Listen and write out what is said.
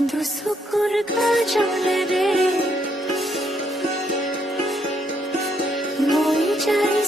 दो सुकुर का चल रे मोई जाई